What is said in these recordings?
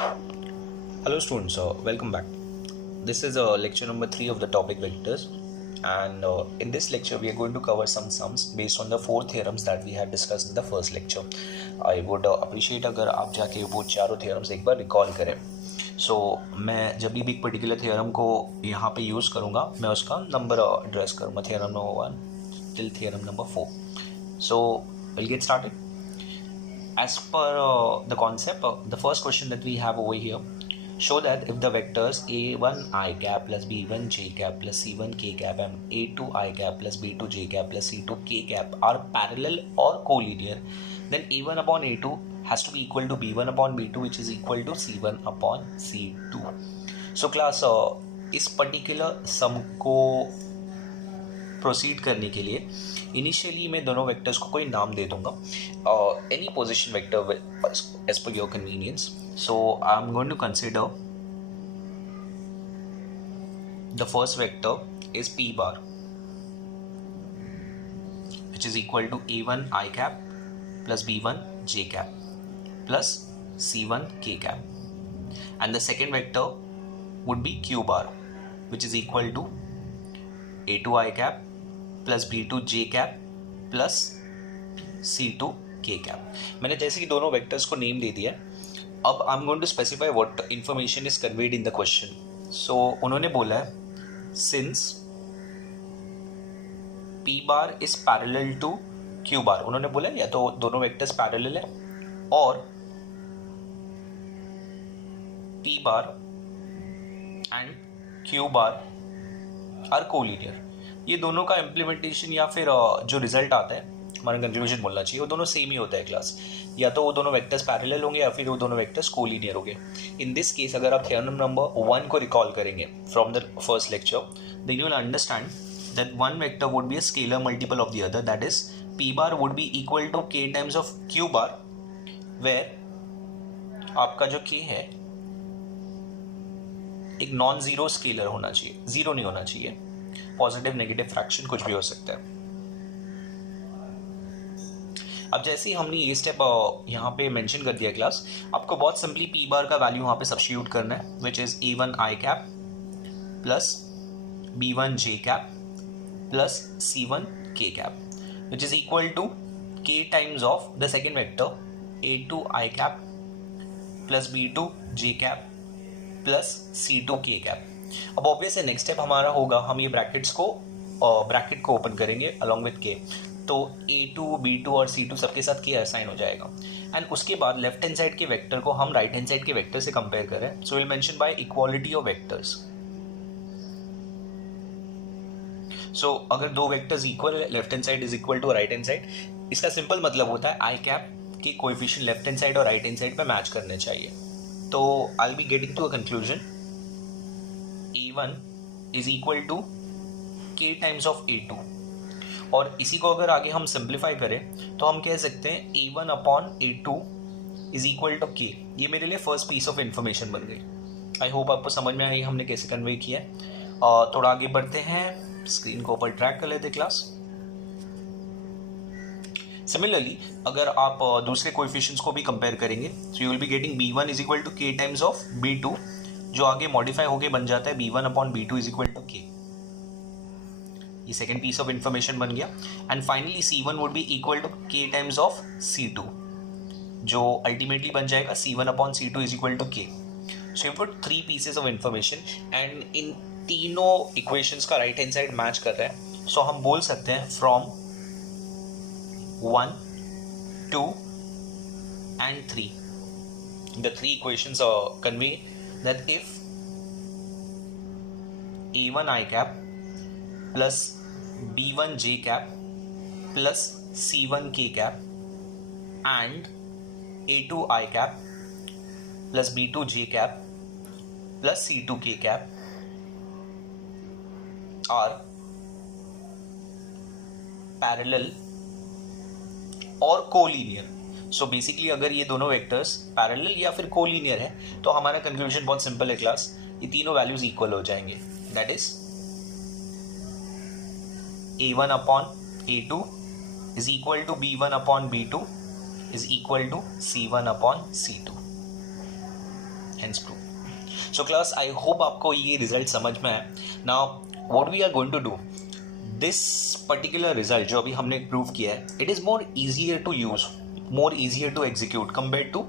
Hello students, welcome back. This is lecture number 3 of the topic vectors, and in this lecture we are going to cover some sums based on the 4 theorems that we had discussed in the first lecture. I would appreciate अगर आप जाके वो चारों theorems एक बार recall करें. So मैं जब भी एक पर्टिकुलर theorem को यहाँ पे यूज़ करूँगा मैं उसका नंबर एड्रेस करूँगा, theorem number 1 till theorem number 4. So we'll get started. As per the concept, the first question that we have over here, show that if the vectors a1 I cap plus b1 j cap plus c1 k cap and a2 I cap plus b2 j cap plus c2 k cap are parallel or collinear, then a1 upon a2 has to be equal to b1 upon b2 which is equal to c1 upon c2. So class, इस particular सम को proceed करने के लिए initially मैं दोनों vectors को कोई नाम दे दूंगा, any position vector as per your convenience. So I am going to consider the first vector is p bar which is equal to a1 I cap plus b1 j cap plus c1 k cap, and the second vector would be q bar which is equal to a2 I cap plus b2 j cap plus c2 k cap. मैंने जैसे कि दोनों vectors को name दे दिया. अब I am going to specify what information is conveyed in the question. So उन्होंने बोला है since p bar is parallel to q bar. उन्होंने बोला या तो दोनों वेक्टर्स पैरेलल है और p bar and q bar are collinear. ये दोनों का इम्प्लीमेंटेशन या फिर जो रिजल्ट आता है, हमारा कंक्लूजन बोलना चाहिए, वो दोनों सेम ही होता है क्लास. या तो वो दोनों वेक्टर्स पैरेलल होंगे या फिर वो दोनों वेक्टर्स कोलिनियर होंगे. इन दिस केस अगर आप थ्योरम नंबर 1 को रिकॉल करेंगे from the first lecture, then you will understand that one vector would be a scalar multiple of the other, that is p bar would be equal to k times of q bar, where आपका जो k है एक non zero scalar होना चाहिए, zero नहीं होना चाहिए. Positive negative fraction कुछ भी हो सकता है. अब जैसे ही हमने ये स्टेप यहाँ पे मेंशन कर दिया क्लास, आपको बहुत सिंपली p बार का वैल्यू यहाँ पे सब्स्टिट्यूट करना है which is a1 I cap plus b1 j cap plus c1 k cap which is equal to k times of the second vector a2 I cap plus b2 j cap plus c2 k cap. अब obvious है next step हमारा होगा, हम ये bracket को open करेंगे along with k, तो a2 b2 और c2 सबके साथ k असाइन हो जाएगा. एंड उसके बाद लेफ्ट हैंड साइड के वेक्टर को हम राइट हैंड साइड के वेक्टर से कंपेयर करें. So will mention by equality of vectors. So अगर दो वेक्टर्स इक्वल है, left hand side is equal to right hand side, इसका सिंपल मतलब होता है आई कैप के कोएफिशिएंट लेफ्ट हैंड साइड और राइट हैंड साइड पे मैच करने चाहिए. तो I will be getting to a conclusion a1 is equal to k times of a2, और इसी को अगर आगे हम सिंप्लीफाई करें तो हम कह सकते हैं a1 upon a2 is equal to k. ये मेरे लिए फर्स्ट पीस ऑफ इंफॉर्मेशन बन गई. आई होप आपको समझ में आई हमने कैसे कन्वे किया है. थोड़ा आगे बढ़ते हैं, स्क्रीन को ऊपर ट्रैक कर लेते क्लास. सिमिलरली अगर आप दूसरे कोएफिशिएंट्स को भी कंपेयर करेंगे तो you will be getting b1 is equal to k times of b2, जो आगे मॉडिफाई होके बन जाता है b1 upon b2 is equal to k. ये सेकेंड पीस ऑफ इंफॉर्मेशन बन गया. And finally c1 would be equal to k times of c2, जो अल्टीमेटली बन जाएगा c1 upon c2 is equal to k. So you put 3 pieces of information and इन तीनों equations का right hand side match कर रहा है. सो हम बोल सकते हैं from 1 2 and 3 the 3 equations convey that if a1 I cap plus b1 j cap plus c1 k cap and a2 I cap plus b2 j cap plus c2 k cap are parallel और collinear. So basically अगर ये दोनों vectors parallel या फिर collinear है तो हमारा conclusion बहुत सिंपल है क्लास, ये तीनों वैल्यूज इक्वल हो जाएंगे. That is a1 upon a2 is equal to b1 upon b2 is equal to c1 upon c2. Hence prove. So class, I hope आपको ये रिजल्ट समझ में आए. Now what we are going to do, this particular result जो अभी हमने prove किया है, it is more easier to use, more easier to execute compared to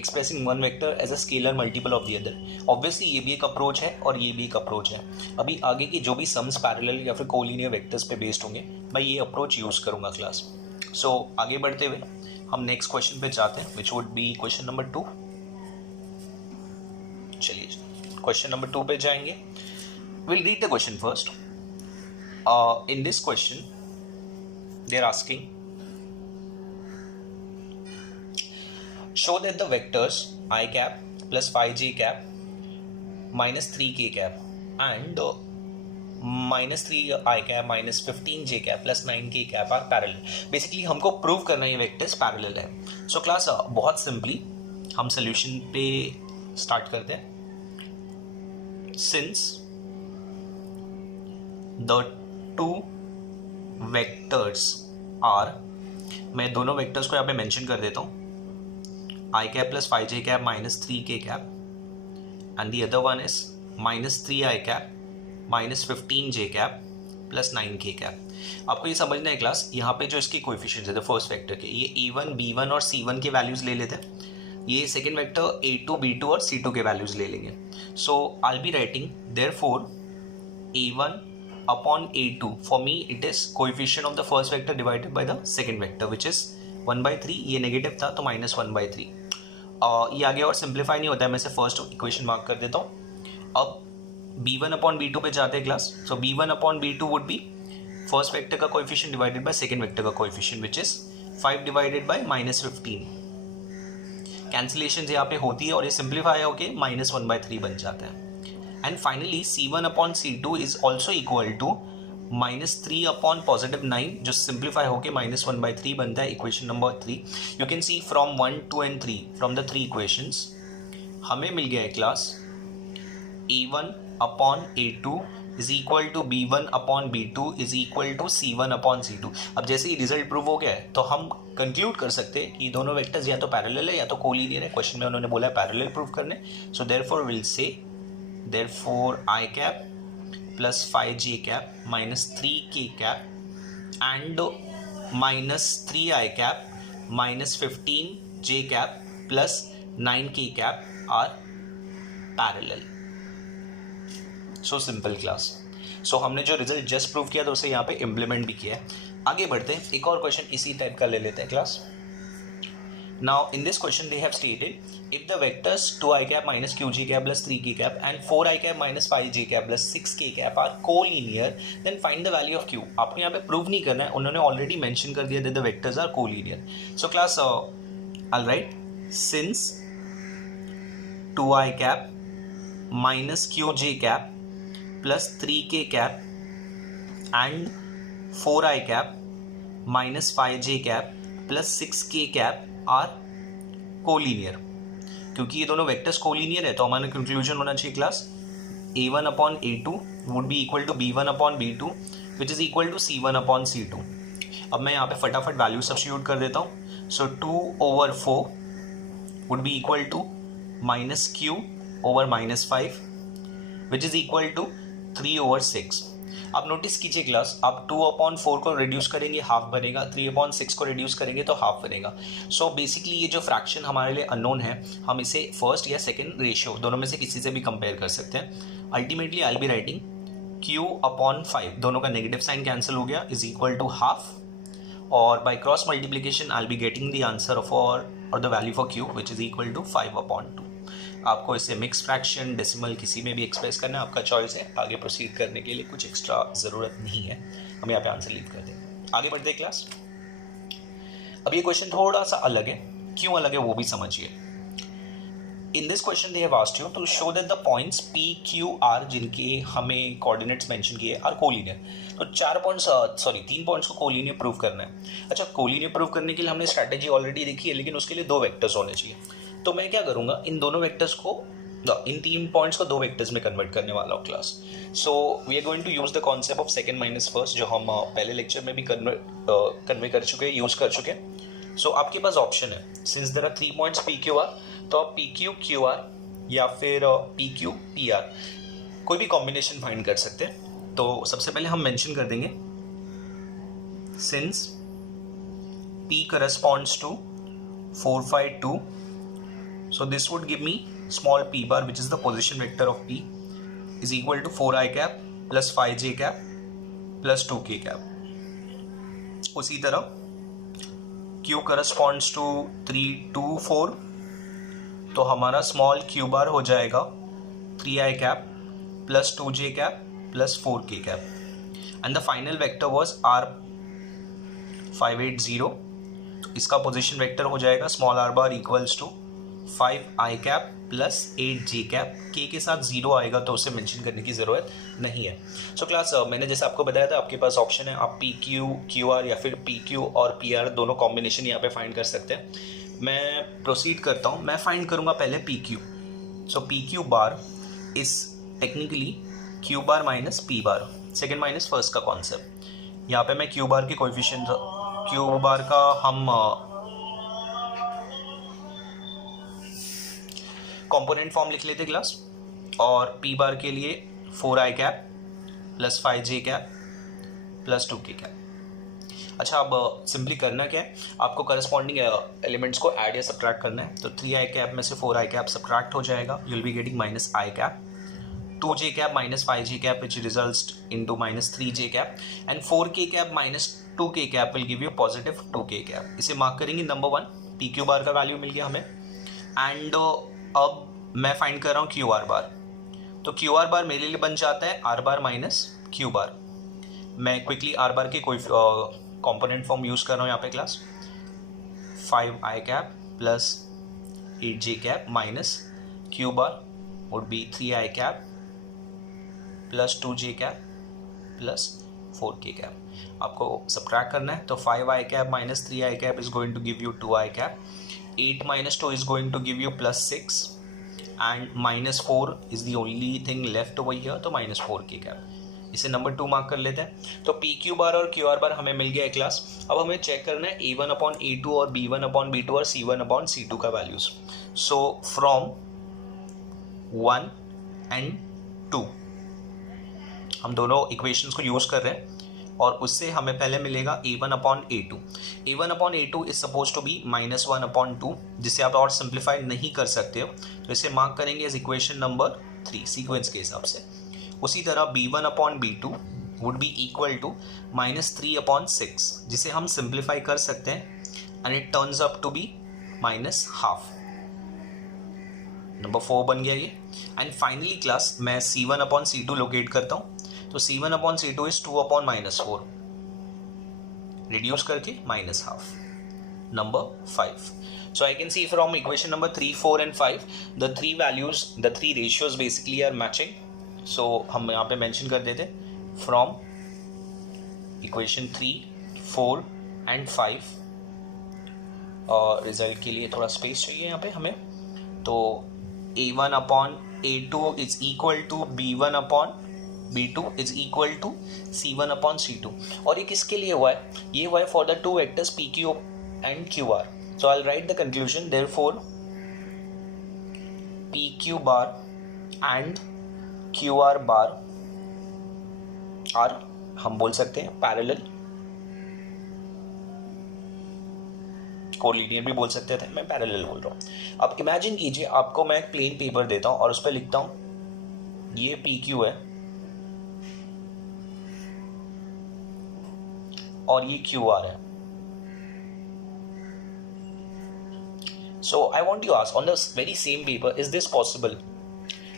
expressing one vector as a scalar multiple of the other. Obviously ये भी एक approach है और ये भी एक अप्रोच है. अभी आगे की जो भी सम्स पैरेलल या फिर कोलिनियर वेक्टर्स पे बेस्ड होंगे, मैं ये अप्रोच यूज़ करूँगा क्लास. सो आगे बढ़ते हुए हम नेक्स्ट क्वेश्चन पे जाते हैं, which would be question number 2. चलिए क्वेश्चन नंबर 2 पे जाएंगे. Will read the question first. In this question they are asking, show that the vectors I cap plus 5j cap minus 3k cap and minus 3i cap minus 15j cap plus 9k cap are parallel. Basically हमको prove करना है ये vectors parallel है. So class बहुत simply हम solution पे start करते हैं. Since the two vectors are, मैं दोनों वेक्टर्स को यहाँ पे मेंशन कर देता हूँ, I cap plus 5j cap minus 3k cap and the other one is minus 3i cap minus 15j cap plus 9k cap. आपको ये समझना है क्लास, यहाँ पे जो इसके कोएफिशिएंट्स है द फर्स्ट वेक्टर के, ये a1, b1 और c1 के वैल्यूज ले लेते हैं. ये सेकेंड वेक्टर a2, b2 और c2 के वैल्यूज ले लेंगे. So I be writing therefore a1 upon a2, for me it is coefficient of the first vector divided by the second vector which is 1/3. ये negative था तो minus 1/3. ये आगे और सिंप्लीफाई नहीं होता है, मैं इसे फर्स्ट इक्वेशन मार्क कर देता हूँ. अब b1 अपॉन b2 पे जाते हैं class. So b1 upon b2 would be first vector का coefficient divided by second vector का coefficient which is 5 divided by minus 15. Cancellation यहाँ पे होती है और ये सिंप्लीफाई होके माइनस 1/3 बन जाता है. And finally c1 upon c2 is also equal to minus 3 upon positive 9, जो सिंप्लीफाई होके माइनस 1/3 बनता है. Equation number 3. You can see from 1, 2 and 3, from the 3 equations हमें मिल गया है class a1 upon a2 is equal to b1 upon b2 is equal to c1 upon c2. अब जैसे ही रिजल्ट प्रूव हो गया है तो हम कंक्लूड कर सकते हैं कि दोनों वेक्टर्स या तो पैरेलल है या तो कोलिनियर है. क्वेश्चन में उन्होंने बोला है पैरेलल प्रूव करने. So therefore will say therefore I cap plus 5j cap minus 3k cap and minus 3i cap minus 15j cap plus 9k cap are parallel. So simple class. So हमने जो result just prove किया था उसे यहाँ पे implement भी किया है. आगे बढ़ते हैं, एक और क्वेश्चन इसी टाइप का ले लेते हैं class. Now in this question they have stated if the vectors 2i cap minus qj cap plus 3k cap and 4i cap minus 5j cap plus 6k cap are collinear then find the value of q. आपको यहाँ पे prove नहीं करना है, उन्होंने already mention कर दिया that the vectors are collinear. So class I'll write since 2i cap minus qj cap plus 3k cap and 4i cap minus 5j cap plus 6k cap are collinear. क्योंकि ये दोनों vectors collinear है तो हमारा conclusion होना चाहिए class a1 upon a2 would be equal to b1 upon b2 which is equal to c1 upon c2. अब मैं यहाँ पे फटाफट वैल्यू सब्स्टिट्यूट कर देता हूँ. So 2/4 would be equal to minus q over minus 5 which is equal to 3/6. आप notice कीजिए क्लास, आप 2/4 को रिड्यूस करेंगे हाफ बनेगा, 3/6 को रिड्यूस करेंगे तो हाफ बनेगा. सो बेसिकली ये जो फ्रैक्शन हमारे लिए अननोन है, हम इसे फर्स्ट या सेकंड रेशियो दोनों में से किसी से भी कंपेयर कर सकते हैं. Ultimately I be writing q/5, दोनों का नेगेटिव साइन कैंसिल हो गया, इज इक्वल टू हाफ, और by cross multiplication I be getting the answer और the value for q which is equal to 5/2. आपको इसे मिक्स फ्रैक्शन डेसिमल किसी में भी एक्सप्रेस करना है, आपका चॉइस है. आगे प्रोसीड करने के लिए कुछ एक्स्ट्रा ज़रूरत नहीं है, हम यहाँ पे आंसर लीव कर दें. आगे बढ़ते हैं क्लास. अब ये क्वेश्चन थोड़ा सा अलग है, क्यों अलग है वो भी समझिए. In this question they have asked you to show that the points P, Q, R जिनके हमें कोऑर्डिनेट्स मेंशन किए आर कोलिनियर. तो 3 पॉइंट्स को कोलिनियर प्रूव करना है. अच्छा, कोलिनियर प्रूव करने के लिए हमने स्ट्रैटेजी ऑलरेडी देखी है, लेकिन उसके लिए 2 वेक्टर्स होने चाहिए. तो मैं क्या करूँगा, इन दोनों वेक्टर्स को, इन 3 पॉइंट्स को 2 वेक्टर्स में कन्वर्ट करने वाला हूँ class. So we are going to use the concept of second minus first, जो हम पहले लेक्चर में भी कन्वे कर चुके हैं, यूज़ कर चुके हैं. सो आपके पास ऑप्शन है, since there are 3 points P, Q, R, तो आप P, Q, Q, R या फिर पी क्यू पी आर, कोई भी कॉम्बिनेशन फाइंड कर सकते हैं। तो सबसे पहले हम मेंशन कर देंगे since P corresponds to 4, 5, 2, so this would give me small p bar, which is the position vector of P, is equal to 4i cap plus 5j cap plus 2k cap. उसी तरह Q corresponds to 3, 2, 4, तो हमारा small q bar हो जाएगा 3i cap plus 2j cap plus 4k cap, and the final vector was R580. इसका position vector हो जाएगा small r bar equals to 5i cap plus 8j cap. k के साथ 0 आएगा तो उसे मेंशन करने की ज़रूरत नहीं है। सो क्लास मैंने जैसे आपको बताया था, आपके पास ऑप्शन है, आप पी क्यू क्यू आर या फिर पी क्यू और पी आर दोनों कॉम्बिनेशन यहाँ पे फाइंड कर सकते हैं। मैं प्रोसीड करता हूँ, मैं फाइंड करूँगा पहले P Q. So P Q bar is technically Q bar minus P bar, second minus first का कॉन्सेप्ट। यहाँ पे मैं क्यू बार के कोएफिशिएंट, क्यू बार का हम कंपोनेंट फॉर्म लिख लेते क्लास, और पी बार के लिए 4i cap plus 5j cap plus 2k cap. अच्छा, अब सिंपली करना क्या है, आपको करस्पॉन्डिंग एलिमेंट्स को ऐड या सब्ट्रैक्ट करना है। तो 3i कैप में से 4i कैप सब्ट्रैक्ट हो जाएगा, you will be getting minus i cap, 2j cap minus 5j cap which results into minus 3j cap, and 4k cap minus 2k cap will give you positive 2k cap. इसे mark करेंगे number 1, P Q bar का value मिल गया हमें। And अब मैं find कर रहा हूँ क्यू आर बार। तो क्यू आर बार मेरे लिए बन जाता है आर बार माइनस क्यू बार। मैं क्विकली आर बार के कोई कंपोनेंट फॉर्म यूज़ कर रहा हूँ यहाँ पे class, 5i cap plus 8j cap minus q bar would be 3i cap plus 2j cap plus 4k cap. आपको सब्ट्रैक्ट करना है, तो 5i cap minus 3i cap is going to give you 2i cap, 8 minus 2 is going to give you plus 6, and minus 4 is the only thing left over here, तो minus 4k cap. इसे number 2 mark कर लेते हैं। तो P Q bar और Q R बार हमें मिल गया है क्लास। अब हमें चेक करना है A1 अपॉन A2 और B1 अपॉन B2 और C1 अपॉन C2 का वैल्यूज। सो फ्रॉम 1 एंड 2 हम दोनों इक्वेशंस को यूज़ कर रहे हैं, और उससे हमें पहले मिलेगा A1 upon A2। A1 upon A2 is suppose to be minus 1 upon 2, जिसे आप और सिंप्लीफाई नहीं कर सकते हो, तो इसे मार्क करेंगे एज इक्वेशन नंबर 3 सीक्वेंस के हिसाब से। उसी तरह B1 upon B2 would be equal to minus 3 upon 6, जिसे हम सिंप्लीफाई कर सकते हैं, and it turns up to be minus half. Number 4 बन गया ये। एंड फाइनली क्लास मैं C1 अपॉन C2 लोकेट करता हूँ, तो C1 upon C2 is 2 upon minus 4, reduce करके minus half. Number 5। So I can see from equation number 3, 4 and 5, the three values, the three ratios basically are matching. So हम यहाँ पे mention कर देते from equation 3, 4 and 5, result के लिए थोड़ा space चाहिए यहाँ पे हमें। तो A1 upon A2 is equal to B1 upon B2 is equal to C1 upon C2, और ये किसके लिए हुआ है, ये हुआ है for the two vectors PQ and QR। So I'll write the conclusion, therefore PQ bar and QR bar are, हम बोल सकते हैं पैरेलल, कोलिनियर भी बोल सकते थे, मैं पैरेलल बोल रहा हूँ। अब इमेजिन कीजिए आपको मैं एक प्लेन पेपर देता हूँ और उस पर लिखता हूँ ये PQ है और ये QR है। So I want to ask on the very same paper, is this possible?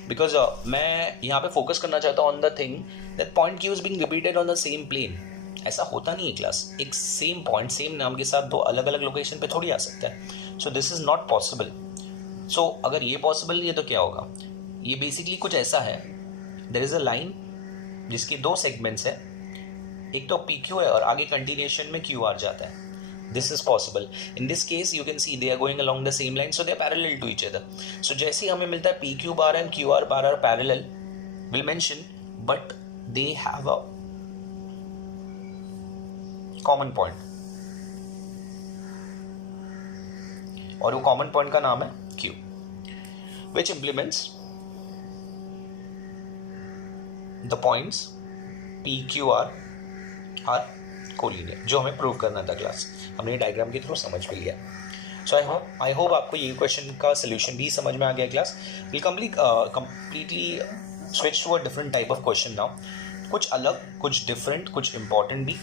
Because मैं यहाँ पे फोकस करना चाहता हूँ on the thing that point Q is being repeated on the same plane. ऐसा होता नहीं है क्लास, एक सेम पॉइंट सेम नाम के साथ दो अलग अलग लोकेशन पे थोड़ी आ सकता है। So this is not possible. So अगर ये पॉसिबल नहीं है तो क्या होगा, ये बेसिकली कुछ ऐसा है, देयर इज अ लाइन जिसकी दो सेगमेंट्स है, एक तो PQ है और आगे कंटिन्यूएशन में QR जाता है। This is possible. In this case, you can see they are going along the same line, so they are parallel to each other. So जैसे हमें मिलता है PQ bar and QR bar are parallel, we'll mention, but they have a common point. और वो common point का नाम है Q. which implements the points P, Q, R are collinear, जो हमें प्रूव करना था क्लास, हमने डायग्राम के थ्रू समझ भी लिया. सो आई होप आपको ये क्वेश्चन का सोल्यूशन भी समझ में आ गया class. Will completely switch to a different type of question now. कुछ अलग, कुछ डिफरेंट, कुछ इंपॉर्टेंट भी.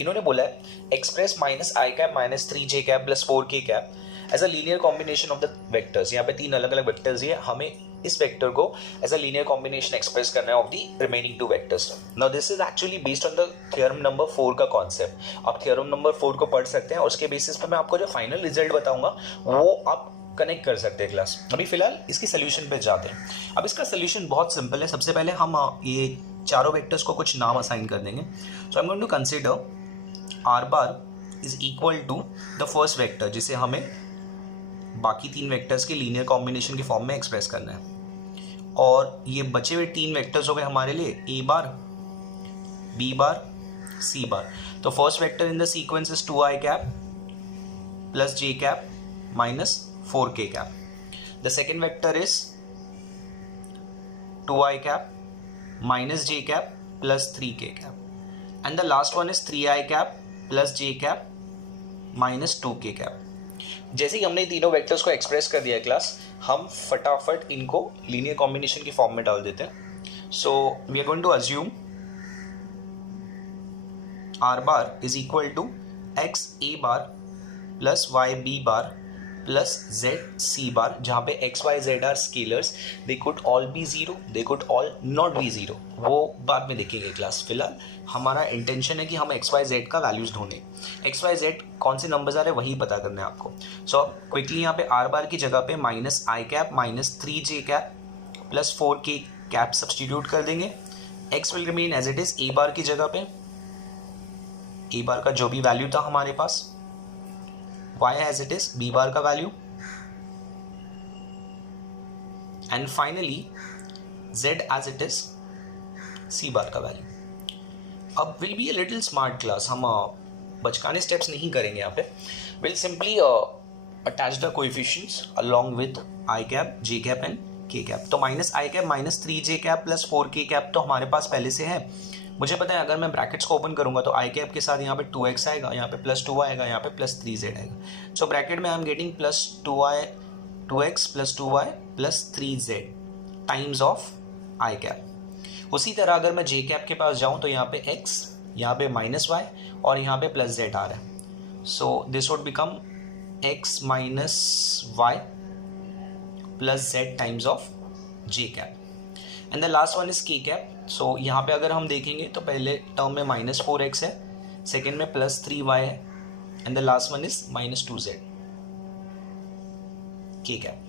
इन्होंने बोला है express minus I cap minus 3j cap plus 4k cap as a linear combination of the vectors. यहाँ पे 3 अलग अलग वेक्टर्स है, हमें इस वेक्टर को as a linear combination express करना है of the remaining 2 vectors. Now this is actually based on the theorem number 4 का कॉन्सेप्ट. आप थ्योरम नंबर 4 को पढ़ सकते हैं, उसके बेसिस पर मैं आपको जो फाइनल रिजल्ट बताऊंगा वो आप कनेक्ट कर सकते हैं क्लास. अभी फिलहाल इसकी सोल्यूशन पे जाते हैं. अब इसका सोल्यूशन बहुत सिंपल है. सबसे पहले हम ये चारों वेक्टर्स को कुछ नाम असाइन कर देंगे. So I am going to consider R bar is equal to the first vector, जिसे हमें बाकी 3 वेक्टर्स के लीनियर कॉम्बिनेशन के फॉर्म में एक्सप्रेस करना है. और ये बचे हुए 3 वेक्टर्स हो गए हमारे लिए ए बार, बी बार, सी बार. तो first vector in the sequence is 2i cap plus j cap minus 4k cap. The second vector is 2i cap minus j cap plus 3k cap, and the last one is 3i cap plus j cap minus 2k cap. जैसे ही हमने तीनों vectors को express कर दिया है class, हम फटाफट इनको लीनियर कॉम्बिनेशन की फॉर्म में डाल देते हैं. So we are going to assume R bar is equal to x a bar plus y b bar plus z c bar, जहाँ पे x y z are scalars. They could all be zero, they could all not be zero, वो बाद में देखेंगे class. फिलहाल हमारा intention है कि हम एक्स वाई जेड का वैल्यूज ढूंढें. एक्स वाई जेड कौन से नंबर्स आ रहे हैं वही पता करना है आपको. सो क्विकली यहाँ पे आर बार की जगह पे माइनस आई cap minus 3j cap plus 4k cap substitute कर देंगे. X will remain as it is a bar की जगह पे, ए बार का जो भी वैल्यू था हमारे पास, y as it is b bar का value, and finally z as it is c bar का वैल्यू. अब will be a little smart class. हम बचकाने स्टेप्स नहीं करेंगे यहाँ पे. Will simply attach the coefficients along with i cap, j cap and k cap. तो minus आई cap minus 3j cap plus 4k cap तो हमारे पास पहले से है. मुझे पता है अगर मैं ब्रैकेट्स को ओपन करूंगा तो आई कैप के साथ यहाँ पे 2x आएगा, यहाँ पे प्लस 2y आएगा, यहाँ पे प्लस 3z आएगा. सो ब्रैकेट में आई am getting plus 2x plus 2y plus 3z times of I cap. उसी तरह अगर मैं जे कैप के पास जाऊँ तो यहाँ पे x, यहाँ पे माइनस y और यहाँ पे प्लस z आ रहा है. So this would become x minus y plus z times of j cap. And the last one is k cap. So यहाँ पे अगर हम देखेंगे तो पहले टर्म में माइनस 4x है, सेकेंड में प्लस 3y है, and the last one is minus 2z k cap.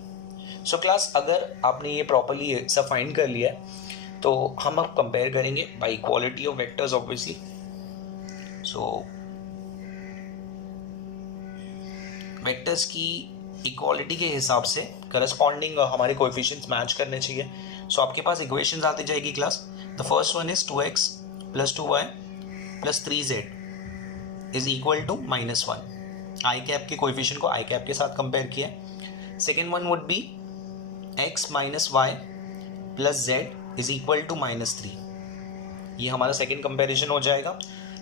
So class अगर आपने ये प्रॉपरली सब फाइंड कर लिया है तो हम अब कंपेयर करेंगे bye equality of vectors obviously. So vectors की इक्वालिटी के हिसाब से करस्पॉन्डिंग हमारे कोएफिशिएंट्स मैच करने चाहिए. सो आपके पास इक्वेशंस आती जाएगी class. The first one is 2x plus 2y plus 3z is equal to minus 1. I cap के कोएफिशिएंट को आई कैप के साथ कंपेयर किया. Second one would be x minus y plus z is equal to minus 3. ये हमारा second comparison हो जाएगा.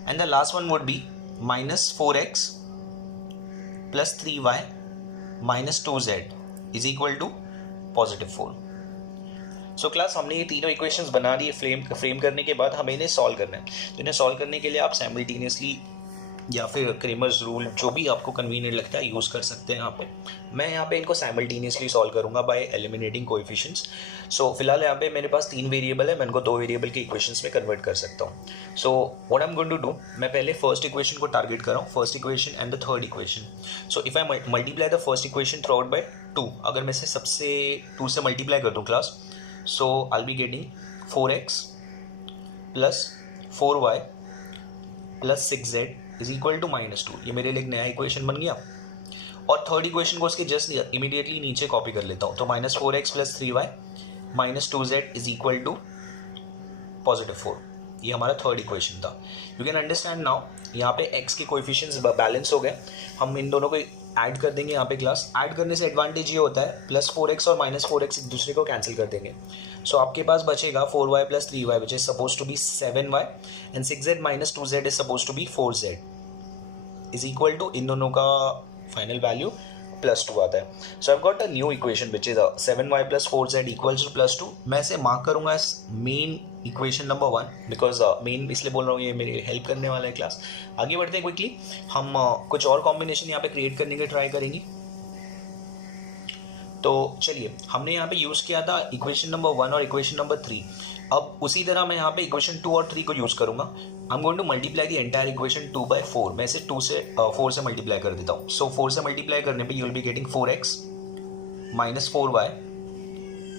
And the last one would be minus 4x plus 3y minus 2z is equal to positive 4. So class हमने ये तीनों equations बना दिए. Frame करने के बाद हमें इन्हें सॉल्व करना है. तो इन्हें सॉल्व करने के लिए आप साइमल्टेनियसली या फिर क्रेमर्स रूल जो भी आपको कन्वीनियंट लगता है यूज़ कर सकते हैं. यहाँ पे मैं यहाँ पे इनको साइमल्टेनियसली सॉल्व करूँगा बाय एलिमिनेटिंग कोएफिशिएंट्स. सो फिलहाल यहाँ पे मेरे पास 3 वेरिएबल है, मैं इनको 2 वेरिएबल के इक्वेशंस में कन्वर्ट कर सकता हूँ. So what I am going to do, मैं पहले फर्स्ट इक्वेशन को टारगेट कर रहा हूँ, first equation and the third equation. So if I multiply the first equation throughout by 2, अगर मैं इसे सबसे 2 से मल्टीप्लाई कर दूँ class, so I'll be getting 4x plus 4y plus 6z is equal to minus 2. ये मेरे लिए एक नया इक्वेशन बन गया. और थर्ड इक्वेशन को उसके जस्ट इमीडिएटली नीचे कॉपी कर लेता हूँ. तो minus 4x plus 3y minus 2z is equal to positive 4. ये हमारा थर्ड इक्वेशन था. यू कैन अंडरस्टैंड नाउ यहाँ पे x के कोएफिशिएंट्स बैलेंस हो गए. हम इन दोनों को ऐड कर देंगे यहाँ पे क्लास। ऐड करने से एडवांटेज ये होता है प्लस 4x और माइनस 4x एक दूसरे को कैंसिल कर देंगे। सो आपके पास बचेगा 4y plus 3y which is suppose to be 7y and 6z minus 2z is suppose to be 4z is equal to इन दोनों का फाइनल वैल्यू +2 आता है। So I got a new equation which is 7y plus 4z equals to +2। मैं इसे mark करूंगा as main equation number 1 because मेन इसलिए बोल रहा हूँ, ये मेरी हेल्प करने वाला है क्लास। आगे बढ़ते हैं क्विकली, हम कुछ और कॉम्बिनेशन यहाँ पे क्रिएट करने के ट्राई करेंगे। तो चलिए, हमने यहाँ पे यूज़ किया था इक्वेशन नंबर 1 और इक्वेशन नंबर 3। अब उसी तरह मैं यहाँ पे इक्वेशन 2 और 3 को यूज़ करूँगा। आई am going to multiply the entire equation 2 by 4। मैं इसे 4 से मल्टीप्लाई कर देता हूँ। सो 4 से मल्टीप्लाई करने पे you will be getting 4x minus 4y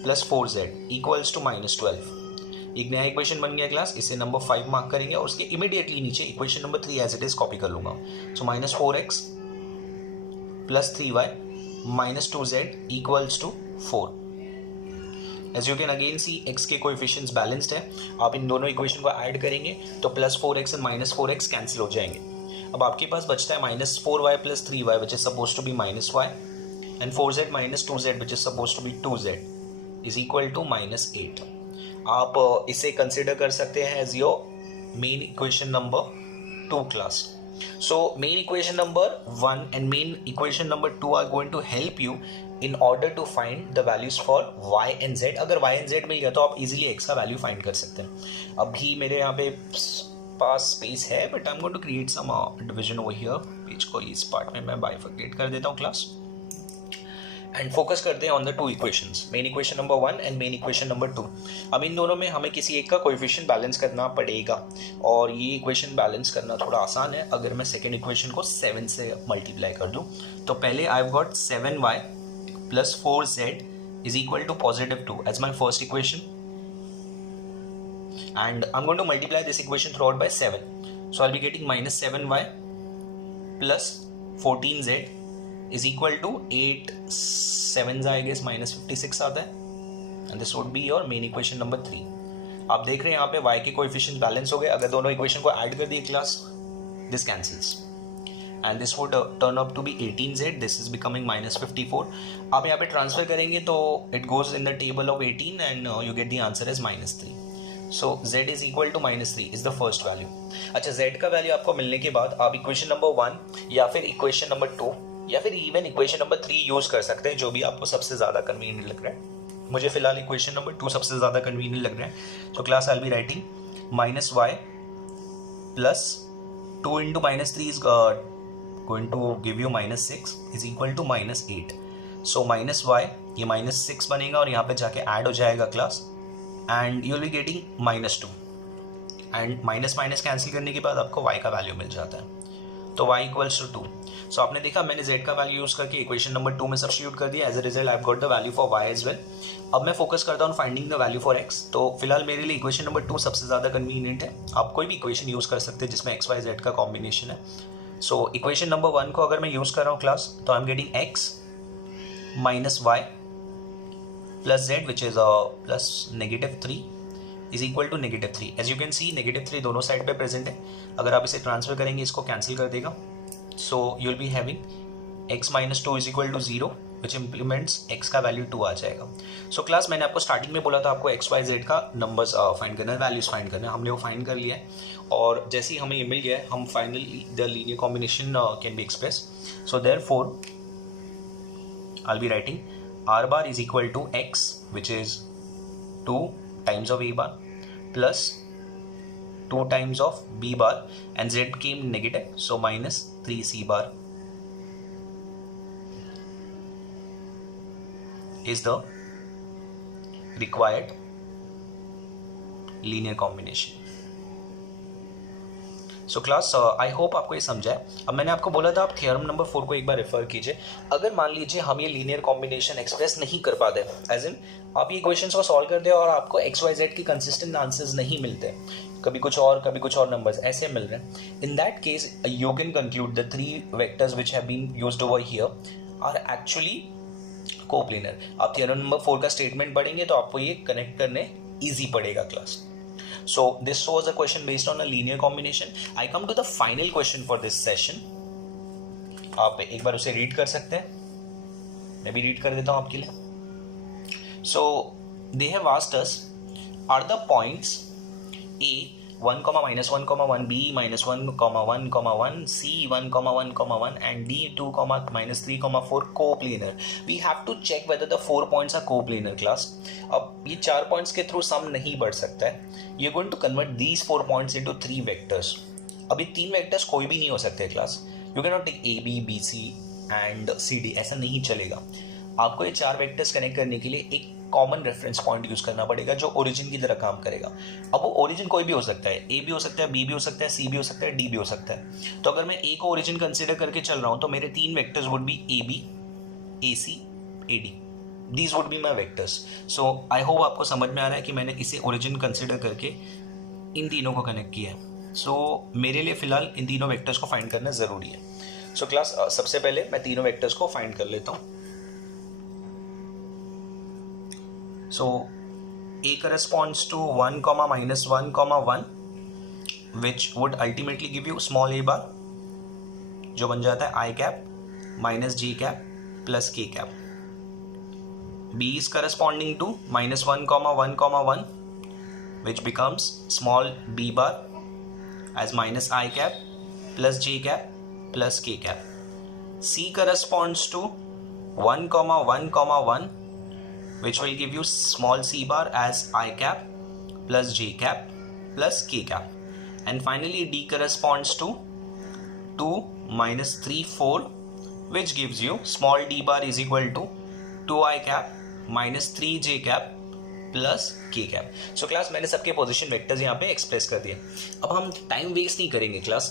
plus 4z equals to -12। एक नया इक्वेशन बन गया क्लास, इसे नंबर 5 मार्क करेंगे और उसके इमीडिएटली नीचे equation number 3 as it is copy कर लूँगा। So -4x plus 3y minus 2z equals to 4। As you can again see x के कोएफिशिएंट्स बैलेंस्ड है। आप इन दोनों इक्वेशन को ऐड करेंगे तो +4x एंड -4x कैंसिल हो जाएंगे। अब आपके पास बचता है -4y plus 3y which is suppose to be -y and 4z minus 2z which is suppose to be 2z is equal to -8। आप इसे कंसिडर कर सकते हैं as your main equation number 2 class. So main equation number 1 and main equation number 2 are going to help you in order to find the values for y and z। अगर y and z मिल गया तो आप easily x का value find कर सकते हैं। अभी मेरे यहाँ पे पास स्पेस है but I am going to create some division over here. Page को इस पार्ट में मैं बाइफर्केट कर देता हूँ क्लास एंड फोकस करते हैं on the 2 equations, main equation number 1 and main equation number 2। अब इन दोनों में हमें किसी एक का कोएफिशिएंट बैलेंस करना पड़ेगा और ये इक्वेशन बैलेंस करना थोड़ा आसान है अगर मैं सेकेंड इक्वेशन को 7 से मल्टीप्लाई कर दूं। तो पहले I have got 7y plus 4z is equal to +2 as my first equation and I am going to multiply this equation throughout by 7। So I will be getting -7y plus 14z is equal to 8 7s I guess -56 आता है and this would be your main equation number 3। आप देख रहे हैं यहाँ पे y के coefficient balance हो गए। अगर दोनों इक्वेशन को ऐड कर दिए class, this cancels and this would turn up to be 18z, this is becoming -54। आप यहाँ पे ट्रांसफर करेंगे तो it goes in the table of 18 and you get the answer as -3। So z is equal to -3 is the first value। अच्छा, z का value आपको मिलने के बाद आप इक्वेशन नंबर 1 या फिर इक्वेशन नंबर 2 या फिर इवन इक्वेशन नंबर 3 यूज कर सकते हैं, जो भी आपको सबसे ज़्यादा कन्वीनियंट लग रहा है। मुझे फिलहाल इक्वेशन नंबर 2 सबसे ज़्यादा कन्वीनियंट लग रहा है। तो class I will be writing -y plus 2 into -3 is going to give you -6 is equal to -8। So -y ये -6 बनेगा और यहाँ पे जाके ऐड हो जाएगा class and you will be getting -2 and minus cancel करने के बाद आपको y का वैल्यू मिल जाता है। तो y इक्वल्स टू 2। सो आपने देखा मैंने z का वैल्यू यूज करके इक्वेशन नंबर 2 में सब्स्टिट्यूट कर दिया। As a result I have got the value for y as well. अब मैं फोकस करता हूँ finding the value for x। तो फिलहाल मेरे लिए इक्वेशन नंबर 2 सबसे ज़्यादा कन्वीनियंट है। आप कोई भी इक्वेशन यूज़ कर सकते हैं जिसमें x y z का कॉम्बिनेशन है। सो इक्वेशन नंबर 1 को अगर मैं यूज़ कर रहा हूँ क्लास, तो I am getting x minus y plus z which is plus -3 is equal to -3। As you can see -3 दोनों साइड पे प्रेजेंट है। अगर आप इसे ट्रांसफर करेंगे इसको कैंसिल कर देगा। So you will be having x minus 2 is equal to 0 which implements x का वैल्यू 2 आ जाएगा। सो क्लास मैंने आपको स्टार्टिंग में बोला था आपको x y z का नंबर्स फाइंड करना है, वैल्यूज फाइंड करना है। हमने वो फाइंड कर लिया है और जैसे ही हमें ये मिल गया है हम finally the linear combination can be express. So therefore I will be writing r bar is equal to x which is 2 times of a bar plus 2 times of b bar and z came negative, so minus 3c bar is the required linear combination। So class I hope आपको ये समझा है। अब मैंने आपको बोला था आप थ्योरम नंबर 4 को एक बार रेफर कीजिए। अगर मान लीजिए हम ये लीनियर कॉम्बिनेशन एक्सप्रेस नहीं कर पाते, एज इन आप ये इक्वेशंस को सॉल्व करते हो और आपको एक्स वाई जेड की कंसिस्टेंट आंसर्स नहीं मिलते, कभी कुछ और नंबर्स ऐसे मिल रहे हैं, in that case you can conclude the 3 vectors which have been used over here are actually coplanar. आप थ्योरम नंबर 4 का स्टेटमेंट पढ़ेंगे तो आपको ये कनेक्ट करने ईजी पड़ेगा class. So this was a question based on a linear combination. I come to the final question for this session. आप एक बार उसे रीड कर सकते हैं, मैं भी रीड कर देता हूँ आपके लिए। So they have asked us are the points A 1, -1, 1, B -1, 1, 1, C 1, 1, 1 and D 2, -3, 4 coplanar. We have to check whether the 4 points are coplanar class. अब ये 4 पॉइंट्स के थ्रू सम नहीं बढ़ सकता है। You're going to convert these 4 points into 3 vectors. अब ये 3 vectors कोई भी नहीं हो सकते class. You cannot take A, B, B, C and C, D, ऐसा नहीं चलेगा। आपको ये 4 वेक्टर्स कनेक्ट करने के लिए एक कॉमन रेफरेंस पॉइंट यूज करना पड़ेगा जो ओरिजिन की तरह काम करेगा। अब वो ओरिजिन कोई भी हो सकता है, ए भी हो सकता है, बी भी हो सकता है, सी भी हो सकता है, डी भी हो सकता है। तो अगर मैं ए को ओरिजिन कंसीडर करके चल रहा हूं तो मेरे 3 vectors would be A B, A C, A D. These would be my vectors. So I hope आपको समझ में आ रहा है कि मैंने इसे ओरिजिन कंसिडर करके इन तीनों को कनेक्ट किया है। सो मेरे लिए फिलहाल इन तीनों वेक्टर्स को फाइंड करना जरूरी है। सो क्लास सबसे पहले मैं तीनों वेक्टर्स को फाइंड कर लेता हूँ। So A corresponds to 1, -1, 1, which would ultimately give you small a bar, जो बन जाता है I cap minus J cap plus K cap. B is corresponding to -1, 1, 1, which becomes small b bar as minus I cap plus J cap plus K cap. C corresponds to 1, 1, 1, which will give you small c bar as I cap plus J cap plus K cap. And finally D corresponds to 2, -3, 4, which gives you small d bar is equal to 2I cap minus 3J cap plus K cap. So class मैंने सबके position vectors यहाँ पे express कर दिए। अब हम time waste नहीं करेंगे class,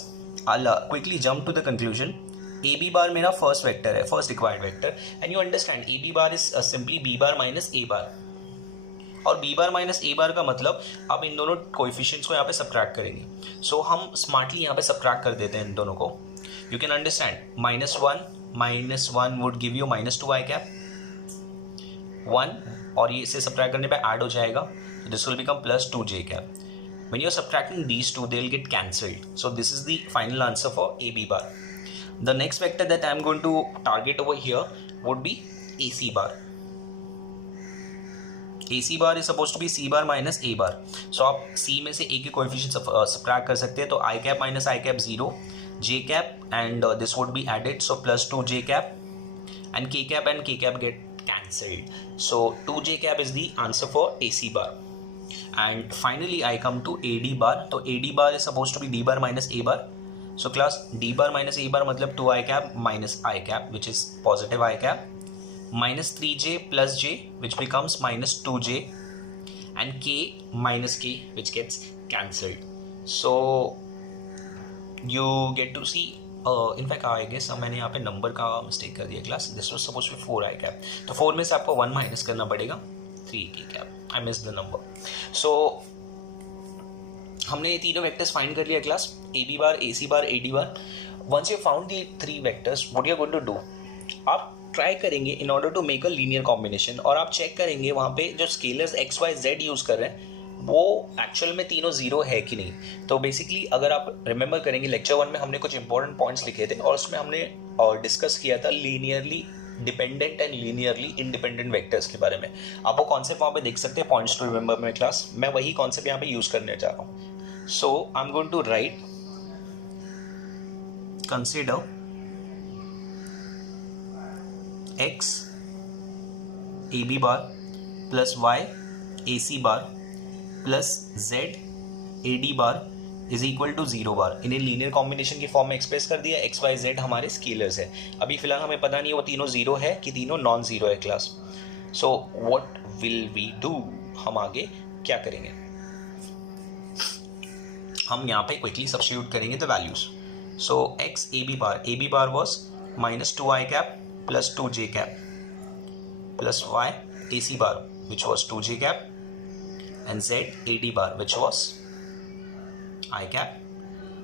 I'll quickly jump to the conclusion. A B bar मेरा फर्स्ट वेक्टर है, first required vector, and you understand A B bar is simply B bar minus A bar, और B bar minus A बार का मतलब आप इन दोनों coefficients को यहाँ पे सबट्रैक्ट करेंगे। सो हम स्मार्टली यहाँ पे सबट्रैक्ट कर देते हैं इन दोनों को। You can understand -1 would give you -2I cap 1, और ये इसे सबट्रैक्ट करने पे ऐड हो जाएगा, this will become +2J cap. When you are subtracting these two, they will get cancelled. So this is the final answer for AB bar. The next vector that I am going to target over here would be AC bar. AC bar is supposed to be C bar minus A bar. So आप C में से A के coefficient subtract कर सकते हैं, तो I cap minus I cap 0, J cap and this would be added, so +2J cap, and K cap get cancelled. So 2J cap is the answer for AC bar. And finally I come to AD bar. तो AD bar is supposed to be D bar minus A bar. So class D bar minus A bar मतलब 2I cap minus I cap, which is positive I cap, minus 3J plus J, which becomes minus 2J, and K minus K, which gets cancelled. So you get to see in fact I guess मैंने यहाँ पे number का mistake कर दिया class, this was supposed to be 4I cap, तो 4 में से आपको 1 माइनस करना पड़ेगा, 3K cap. I missed the number. So हमने ये तीनों वेक्टर्स फाइंड कर लिया class, AB bar, AC bar, AD bar. Once you found the 3 vectors, what you are going to do? आप ट्राई करेंगे in order to make a linear combination, और आप check करेंगे वहाँ पे जो scalars x, y, z use कर रहे हैं वो एक्चुअल में तीनों जीरो है कि नहीं। तो बेसिकली अगर आप रिमेंबर करेंगे लेक्चर 1 में हमने कुछ इंपॉर्टेंट पॉइंट्स लिखे थे और उसमें हमने डिस्कस किया था linearly dependent and linearly independent vectors के बारे में। आप वो कॉन्सेप्ट वहाँ पे देख सकते हैं, पॉइंट्स टू रिमेंबर में क्लास, मैं वही कॉन्सेप्ट यहाँ पे यूज करने जा रहा हूँ। So I am going to write consider x AB bar plus y AC bar plus z AD bar is equal to 0 bar. इन्हें लीनियर कॉम्बिनेशन की फॉर्म में एक्सप्रेस कर दिया। एक्स वाई जेड हमारे स्केलर्स है, अभी फिलहाल हमें पता नहीं है वो तीनों जीरो है कि तीनों नॉन जीरो है class. So what will we do, हम आगे क्या करेंगे, हम यहाँ पे क्विकली सब्स्टिट्यूट करेंगे the values. So x A B bar was -2I cap plus 2J cap plus y A C bar which was 2J cap and z A D bar which was I cap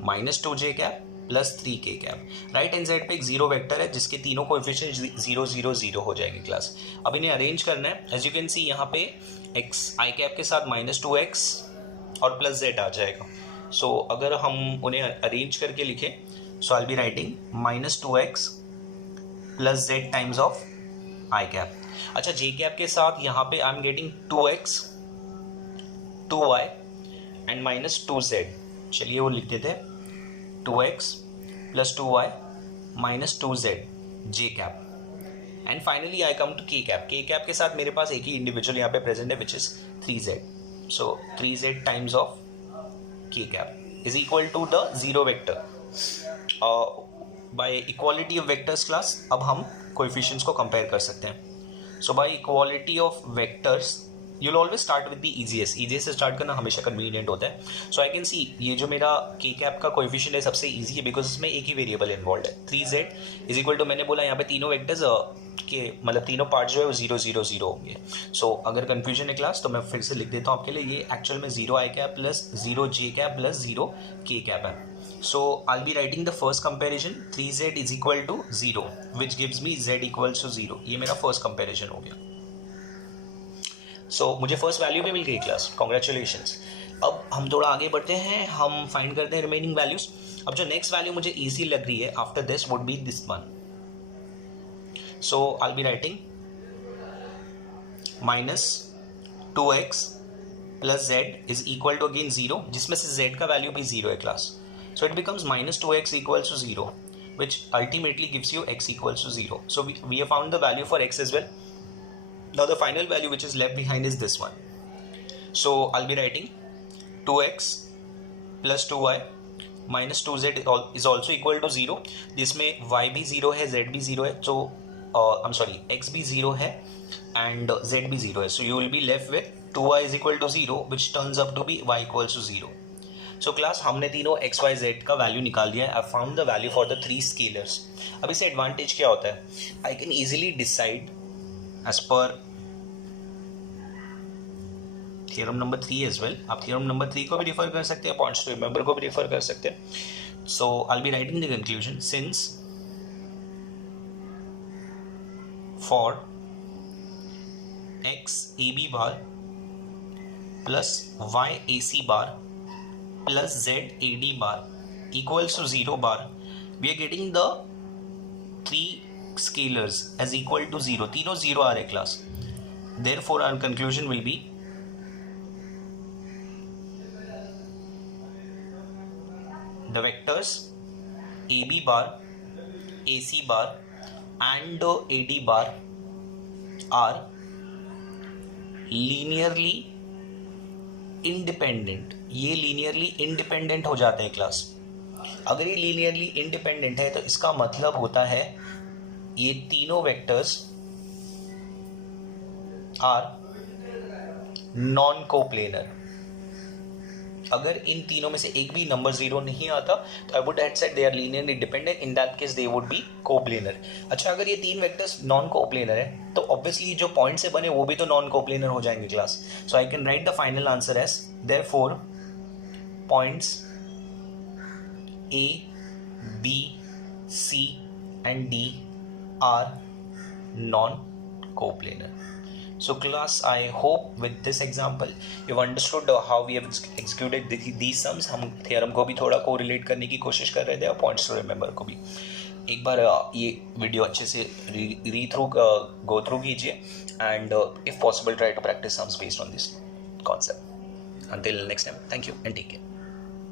minus 2J cap plus 3K cap. Right hand side पे एक zero vector है जिसके तीनों coefficient 0 0 0 हो जाएंगे class. अब इन्हें arrange करना है। एज यू कैन सी यहाँ पे x I कैप के साथ -2x और प्लस z आ जाएगा। सो अगर हम उन्हें अरेंज करके लिखें, so I will be writing -2x plus z times of i cap. अच्छा, j कैप के साथ यहाँ पे I am getting 2x 2y and minus 2z। चलिए वो लिख देते हैं 2x plus 2y minus 2z j cap. And finally I come to k cap. k cap के साथ मेरे पास एक ही इंडिविजुअल यहाँ पे प्रेजेंट है which is 3z। So 3z times of k cap is equal to the zero vector. By equality of vectors class अब हम coefficients को कंपेयर कर सकते हैं। So by equality of vectors you'll always start with the easiest से start करना हमेशा convenient होता है। सो आई कैन सी ये जो मेरा k कैप का कोएफिशिएंट है सबसे इजी है बिकॉज इसमें एक ही वेरिएबल इन्वॉल्व है 3z इज इक्वल टू, मैंने बोला यहाँ पे तीनों वेक्टर्स के मतलब तीनों पार्ट जो है वो 0 0 0 होंगे। सो अगर कन्फ्यूजन है क्लास तो मैं फिर से लिख देता हूँ आपके लिए, ये एक्चुअल में 0 i cap plus 0 j cap plus 0 k cap है। So I be writing the first comparison 3z is equal to 0 which gives me z equals to 0। ये मेरा फर्स्ट कंपेरिजन हो गया। सो मुझे फर्स्ट वैल्यू भी मिल गई क्लास, कॉन्ग्रेचुलेशंस। अब हम थोड़ा आगे बढ़ते हैं, हम फाइंड करते हैं रिमेनिंग वैल्यूज। अब जो नेक्स्ट वैल्यू मुझे इजी लग रही है after this would be this one. So I be writing minus 2x plus z is equal to again 0, जिसमें से z का वैल्यू भी 0 है class. So it becomes minus 2x equals to 0 which ultimately gives you x equals to 0. So we have found the value for x as well. Now the final value which is left behind is this one. So I'll be writing 2x plus 2y minus 2z is also equal to 0. जिसमें y भी 0 है, z भी 0 है, so I'm sorry, x भी 0 है and z भी 0 है. So you will be left with 2y is equal to 0 which turns up to be y equals to 0. So class हमने तीनों x, y, z का वैल्यू निकाल दिया है. I found the value for the three scalars. अब इससे advantage क्या होता है? I can easily decide as per theorem number 3 as well. आप theorem number 3 को भी refer कर सकते हैं, points to remember को भी refer कर सकते हैं. So I'll be writing the conclusion since for x AB bar plus y AC bar plus z AD bar equals to 0 bar, we are getting the three scalars as equal to 0. तीनों 0 आ रहे class. Therefore our conclusion will be the vectors AB bar, AC bar and AD bar are linearly independent. ये linearly independent हो जाते हैं class. अगर ये linearly independent है तो इसका मतलब होता है ये तीनों वेक्टर्स आर नॉन कोप्लेनर. अगर इन तीनों में से एक भी नंबर 0 नहीं आता तो I would have said they are linearly dependent. In that case they would be coplanar. अच्छा, अगर ये तीन वेक्टर्स नॉन कोप्लेनर है तो ऑब्वियसली जो पॉइंट से बने वो भी तो नॉन कोप्लेनर हो जाएंगे class. So I can write the final answer as therefore points A, B, C and D are non-coplanar. So class, I hope with this example you've understood how we have executed these sums. हम theorem को भी थोड़ा correlate करने की कोशिश कर रहे थे और points to remember को भी. एक बार ये वीडियो अच्छे से go through कीजिए and if possible try to practice sums based on this concept. Until next time, thank you and take care.